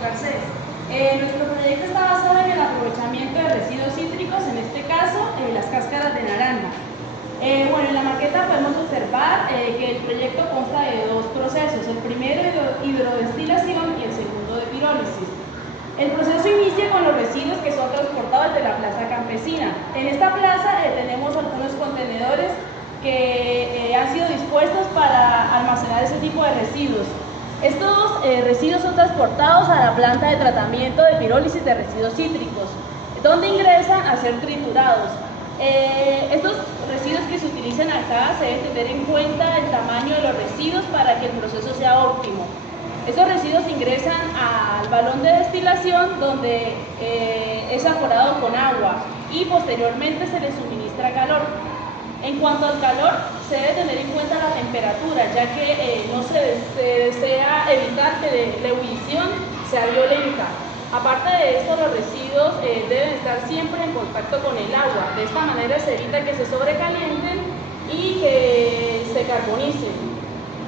Garcés. Nuestro proyecto está basado en el aprovechamiento de residuos cítricos, en este caso las cáscaras de naranja. Bueno, en la maqueta podemos observar que el proyecto consta de dos procesos, el primero hidrodestilación y el segundo de pirólisis. El proceso inicia con los residuos que son transportados de la plaza campesina. En esta plaza tenemos algunos contenedores que han sido dispuestos para almacenar ese tipo de residuos. Estos residuos son transportados a la planta de tratamiento de pirólisis de residuos cítricos, donde ingresan a ser triturados. Estos residuos que se utilizan acá se debe tener en cuenta el tamaño de los residuos para que el proceso sea óptimo. Estos residuos ingresan al balón de destilación, donde es evaporado con agua y posteriormente se les suministra calor. En cuanto al calor, se debe tener en cuenta la temperatura, ya que no se desea evitar que la ebullición sea violenta. Aparte de esto, los residuos deben estar siempre en contacto con el agua. De esta manera se evita que se sobrecalienten y que se carbonicen.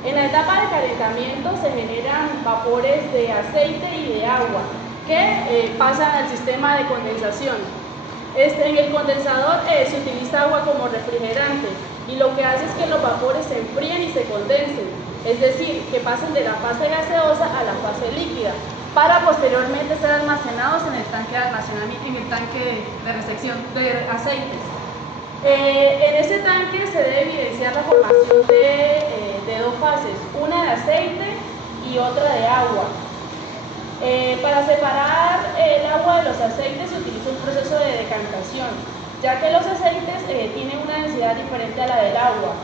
En la etapa de calentamiento se generan vapores de aceite y de agua que pasan al sistema de condensación. En el condensador se utiliza agua como refrigerante y lo que hace es que los vapores se enfríen y se condensen, es decir, que pasen de la fase gaseosa a la fase líquida para posteriormente ser almacenados en el tanque de almacenamiento, en el tanque de recepción de aceites. En ese tanque se debe evidenciar la formación de dos fases, una de aceite y otra de agua. Para separar el agua de los aceites se utiliza un proceso de decantación, ya que los aceites tienen una densidad diferente a la del agua.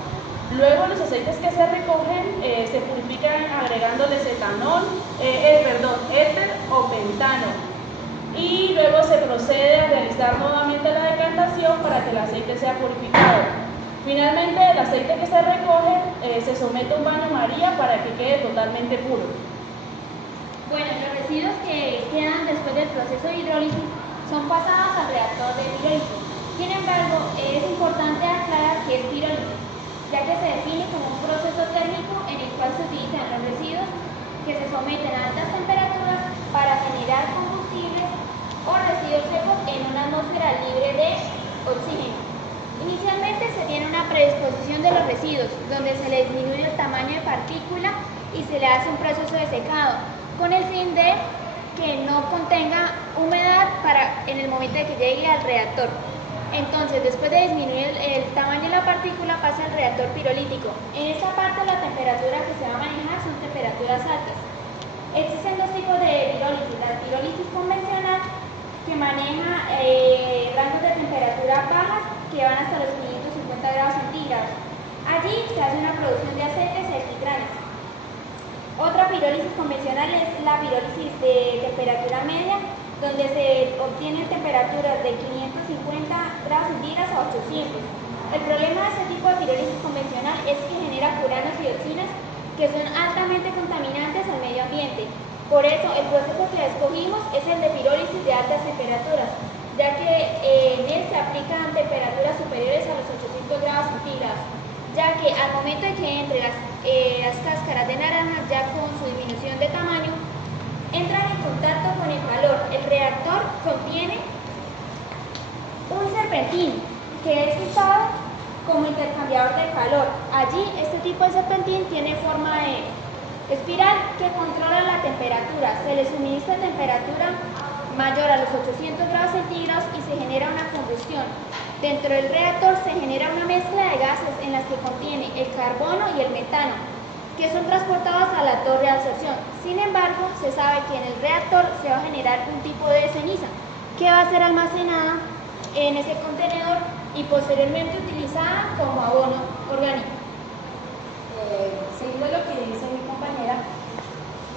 Luego los aceites que se recogen se purifican agregándoles éter o pentano. Y luego se procede a realizar nuevamente la decantación para que el aceite sea purificado. Finalmente, el aceite que se recoge se somete a un baño María para que quede totalmente puro. Bueno, los residuos que quedan después del proceso de hidrólisis son pasados al reactor de pirólisis. Sin embargo, es importante aclarar que es pirólisis, ya que se define como un proceso térmico en el cual se utilizan los residuos que se someten a altas temperaturas para generar combustibles o residuos secos en una atmósfera libre de oxígeno. Inicialmente se tiene una predisposición de los residuos, donde se le disminuye el tamaño de partícula y se le hace un proceso de secado, con el fin de que no contenga humedad en el momento de que llegue al reactor. Entonces, después de disminuir el tamaño de la partícula, pasa al reactor pirolítico. En esta parte la temperatura que se va a manejar son temperaturas altas. Existen dos tipos de pirólisis. La pirólisis convencional, que maneja rangos de temperatura bajas que van hasta los 550 grados centígrados. Allí se hace una producción de aceites y alquitranes. Otra pirólisis convencional es la pirólisis de temperatura media, donde se obtienen temperaturas de 550 grados centígrados a 800. El problema de este tipo de pirólisis convencional es que genera furanos y dioxinas que son altamente contaminantes al medio ambiente. Por eso, el proceso que escogimos es el de pirólisis de altas temperaturas, ya que en él se aplican temperaturas superiores a los 800 grados centígrados, ya que al momento de que entre las cáscaras de naranja, ya con su disminución de tamaño, entran en contacto con el calor. El reactor contiene un serpentín que es usado como intercambiador de calor. Allí este tipo de serpentín tiene forma de espiral que controla la temperatura. Se le suministra temperatura mayor a los 800 grados centígrados y se genera una combustión. Dentro del reactor se genera una mezcla de gases en las que contiene el carbono y el metano, que son transportados a la torre de absorción. Sin embargo, se sabe que en el reactor se va a generar un tipo de ceniza que va a ser almacenada en ese contenedor y posteriormente utilizada como abono orgánico. Siguiendo lo que dice mi compañera,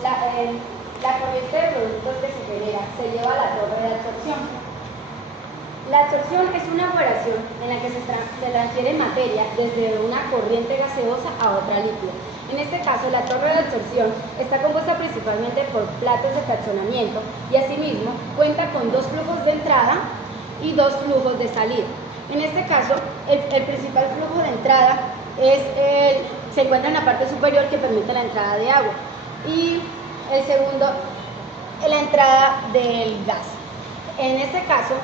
la corriente de productos que se genera se lleva a la torre de absorción. La absorción es una operación en la que se transfiere materia desde una corriente gaseosa a otra líquida. En este caso, la torre de absorción está compuesta principalmente por platos de fraccionamiento y asimismo cuenta con dos flujos de entrada y dos flujos de salida. En este caso, el principal flujo de entrada se encuentra en la parte superior, que permite la entrada de agua, y el segundo la entrada del gas. En este caso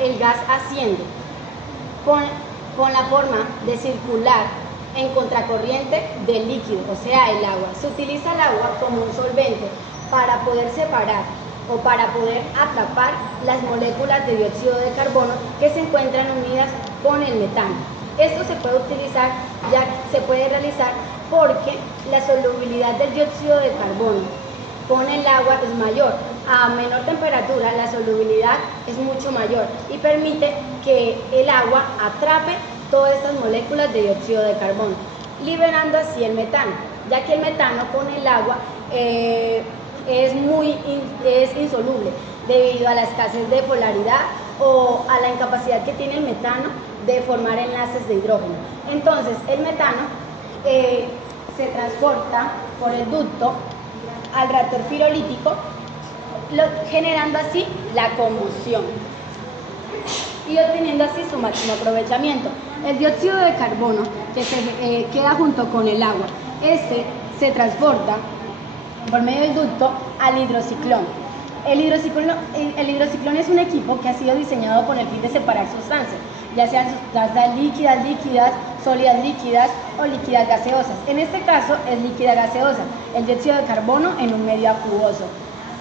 el gas asciende con la forma de circular en contracorriente del líquido, o sea, el agua. Se utiliza el agua como un solvente para poder separar o para poder atrapar las moléculas de dióxido de carbono que se encuentran unidas con el metano. Esto se puede utilizar, ya se puede realizar porque la solubilidad del dióxido de carbono con el agua es mayor. A menor temperatura la solubilidad es mucho mayor y permite que el agua atrape todas estas moléculas de dióxido de carbono, liberando así el metano, ya que el metano con el agua es insoluble debido a la escasez de polaridad o a la incapacidad que tiene el metano de formar enlaces de hidrógeno. Entonces el metano se transporta por el ducto al reactor pirolítico, generando así la combustión y obteniendo así su máximo aprovechamiento. El dióxido de carbono que se queda junto con el agua, se transporta por medio del ducto al hidrociclón. El hidrociclón es un equipo que ha sido diseñado con el fin de separar sustancias, ya sean sustancias líquidas, sólidas líquidas o líquidas gaseosas. En este caso es líquida gaseosa, el dióxido de carbono en un medio acuoso.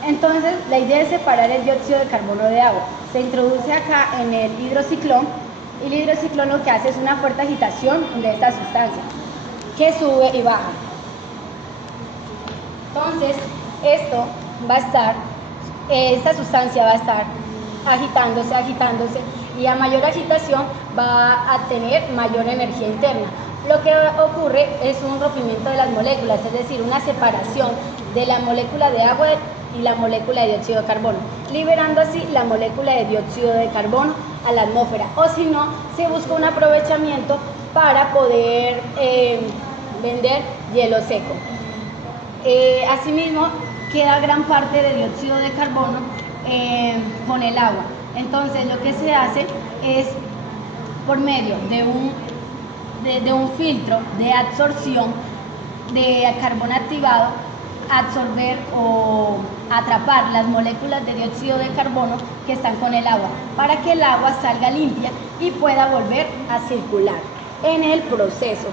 Entonces, la idea es separar el dióxido de carbono de agua. Se introduce acá en el hidrociclón y el hidrociclón lo que hace es una fuerte agitación de esta sustancia que sube y baja. Entonces, esta sustancia va a estar agitándose y a mayor agitación va a tener mayor energía interna. Lo que ocurre es un rompimiento de las moléculas, es decir, una separación de la molécula de agua y la molécula de dióxido de carbono, liberando así la molécula de dióxido de carbono a la atmósfera, o si no, se busca un aprovechamiento para poder vender hielo seco. Asimismo, queda gran parte de dióxido de carbono con el agua. Entonces, lo que se hace es, por medio de un filtro de absorción de carbono activado, absorber o atrapar las moléculas de dióxido de carbono que están con el agua, para que el agua salga limpia y pueda volver a circular en el proceso.